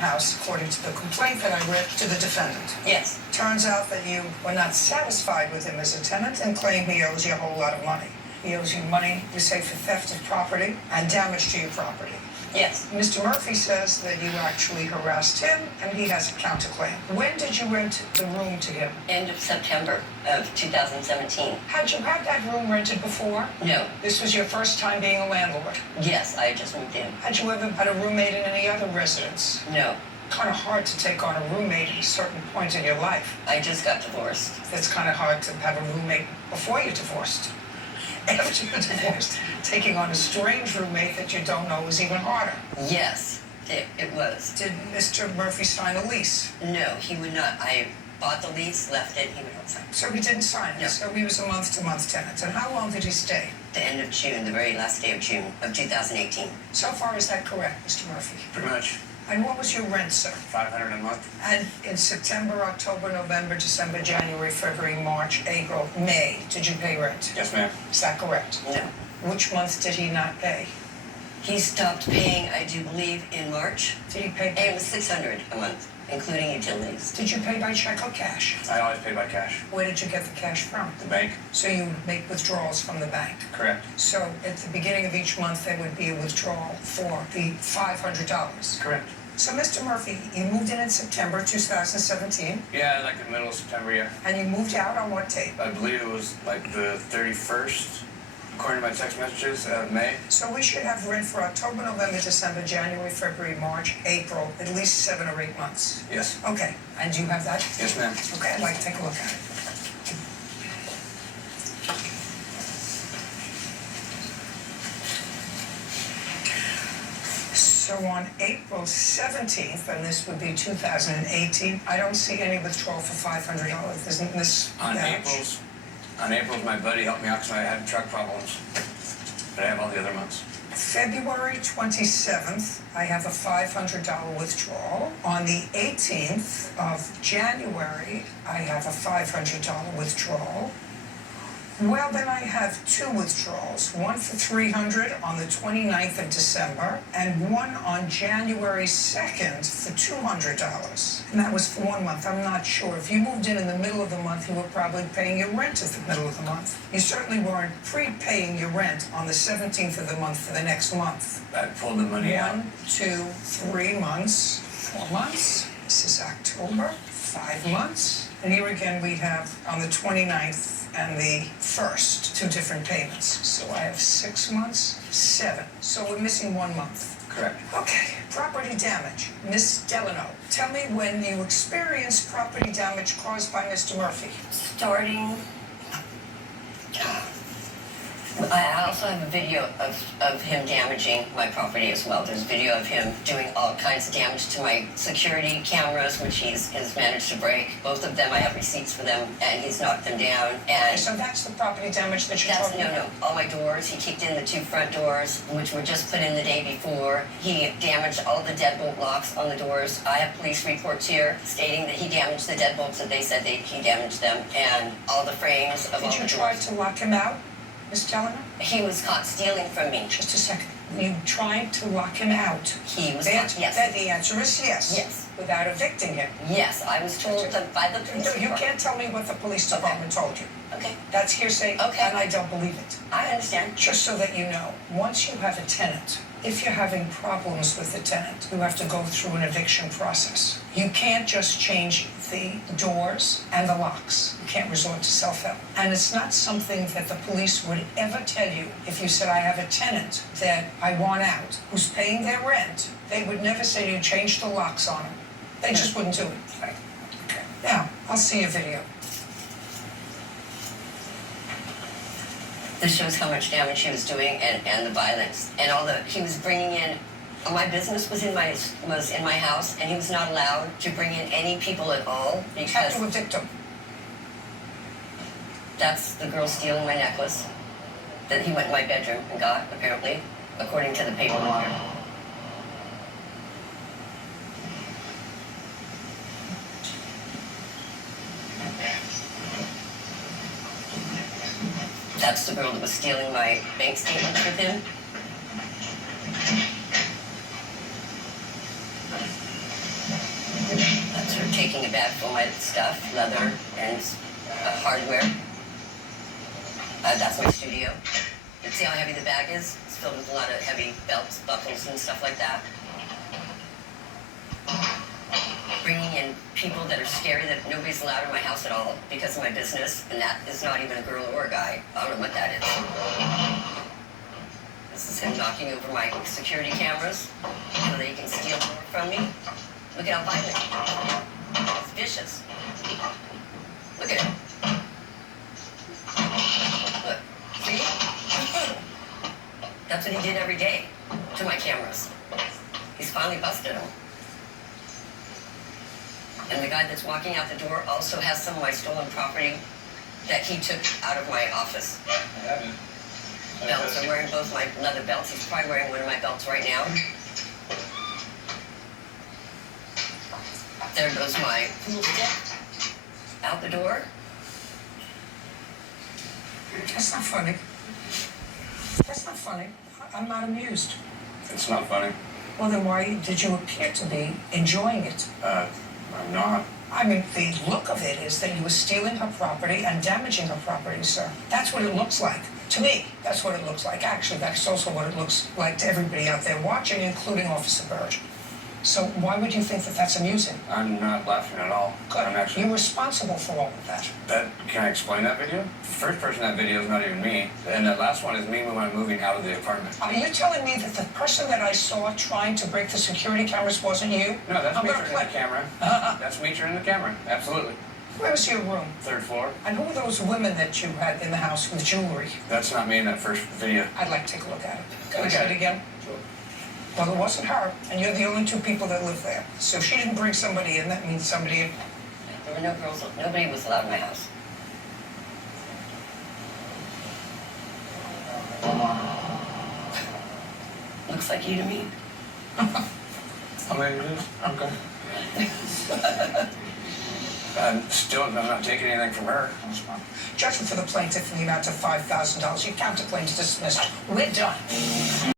house, according to the complaint that I read to the defendant. Yes. Turns out that you were not satisfied with him as a tenant and claim he owes you a whole lot of money. He owes you money, you say, for theft of property and damage to your property. Yes. Mr. Murphy says that you actually harassed him and he has a counterclaim. When did you rent the room to him? End of September of 2017. Had you had that room rented before? No. This was your first time being a landlord? Yes, I just moved in. Had you ever had a roommate in any other residence? No. Kind of hard to take on a roommate at a certain point in your life. I just got divorced. It's kind of hard to have a roommate before you're divorced. After you're divorced, taking on a strange roommate that you don't know is even harder. Yes, it was. Did Mr. Murphy sign a lease? No, he would not. I bought the lease, left it, he would not sign it. So he didn't sign it? No. So he was a month-to-month tenant. And how long did he stay? The end of June, the very last day of June of 2018. So far, is that correct, Mr. Murphy? Pretty much. And what was your rent, sir? $500 a month. And in September, October, November, December, January, February, March, April, May, did you pay rent? Yes, ma'am. Is that correct? No. Which month did he not pay? He stopped paying, I do believe, in March. Did he pay? And it was $600 a month, including utilities. Did you pay by check or cash? I always pay by cash. Where did you get the cash from? The bank. So you make withdrawals from the bank? Correct. So at the beginning of each month, there would be a withdrawal for the $500? Correct. So, Mr. Murphy, you moved in September 2017, Yeah, like the middle of September, yeah. and you moved out on what date? I believe it was like the 31st, according to my text messages, of May. So we should have rent for October, November, December, January, February, March, April, at least 7 or 8 months. Yes. Okay, and do you have that? Yes, ma'am. Okay, I'd like to take a look at it. So on April 17th, and this would be 2018, I don't see any withdrawal for $500. Isn't this On damage? April's, my buddy helped me out because I had truck problems. But I have all the other months. February 27th, I have a $500 withdrawal. On the 18th of January, I have a $500 withdrawal. Well, then I have 2 withdrawals, one for $300 on the 29th of December and one on January 2nd for $200. And that was for 1 month. I'm not sure. If you moved in the middle of the month, you were probably paying your rent at the middle of the month. You certainly weren't prepaying your rent on the 17th of the month for the next month. I pulled the money out. 1, 2, 3 months, 4 months. This is October, 5 months. And here again we have on the 29th and the 1st, 2 different payments. So I have 6 months, 7. So we're missing 1 month. Correct. Okay, property damage. Miss Delano, tell me when you experienced property damage caused by Mr. Murphy. Starting... I also have a video of him damaging my property as well. There's video of him doing all kinds of damage to my security cameras, which has managed to break. Both of them, I have receipts for them, and he's knocked them down. And So that's the property damage that you're talking about? No. All my doors, he kicked in the 2 front doors, which were just put in the day before. He damaged all the deadbolt locks on the doors. I have police reports here stating that he damaged the deadbolts, that they said he damaged them, and all the frames of all the doors. Did you try to lock him out, Miss Delano? He was caught stealing from me. Just a second. You tried to lock him out? He was Yes. yes. The answer is yes. Yes. Without evicting him. Yes, I was told by the police No, you department. can't tell me what the police department told you. Okay, That's hearsay, Okay. and I don't believe it. I understand. Just so that you know, once you have a tenant, if you're having problems with the tenant, you have to go through an eviction process. You can't just change the doors and the locks. You can't resort to self-help. And it's not something that the police would ever tell you if you said, I have a tenant that I want out, who's paying their rent. They would never say to you, change the locks on him. They just wouldn't do it. Right. Okay. Now, I'll see your video. This shows how much damage he was doing and the violence and all he was bringing in. My business was in my house, and he was not allowed to bring in any people at all Have because to evict him. that's the girl stealing my necklace that he went in my bedroom and got, apparently, according to the paperwork here. That's the girl that was stealing my bank statements with him. taking a bag full of my stuff, leather and hardware. That's my studio. And see how heavy the bag is? It's filled with a lot of heavy belts, buckles, and stuff like that. Bringing in people that are scary, that nobody's allowed in my house at all because of my business, and that is not even a girl or a guy. I don't know what that is. This is him knocking over my security cameras so that he can steal more from me. Look at how violent he is. It's vicious. Look at him. Look, see? That's what he did every day to my cameras. He's finally busted them. And the guy that's walking out the door also has some of my stolen property that he took out of my office. Belts. I'm wearing both my leather belts. He's probably wearing one of my belts right now. There goes my pool stick out the door. That's not funny. That's not funny. I'm not amused. It's not funny. Well, then why did you appear to be enjoying it? I'm not. I mean, the look of it is that you were stealing her property and damaging her property, sir. That's what it looks like. To me, that's what it looks like. Actually, that's also what it looks like to everybody out there watching, including Officer Burge. So why would you think that that's amusing? I'm not laughing at all. Good. I'm actually. You're responsible for all of that. Can I explain that video? The first person in that video is not even me. And that last one is me when I'm moving out of the apartment. Are you telling me that the person that I saw trying to break the security cameras wasn't you? No, that's I'm me gonna in the camera. That's me in the camera. Absolutely. Where was your room? 3rd floor. And who were those women that you had in the house with jewelry? That's not me in that first video. I'd like to take a look at it. Can I Okay. see it again? Sure. Well, it wasn't her, and you're the only two people that live there. So if she didn't bring somebody in, that means somebody in. There were no girls, nobody was allowed in my house. Looks like you to me. How many it is? Okay. I'm not taking anything from her. Judgment for the plaintiff in the amount of $5,000. Your counterclaim is dismissed. We're done.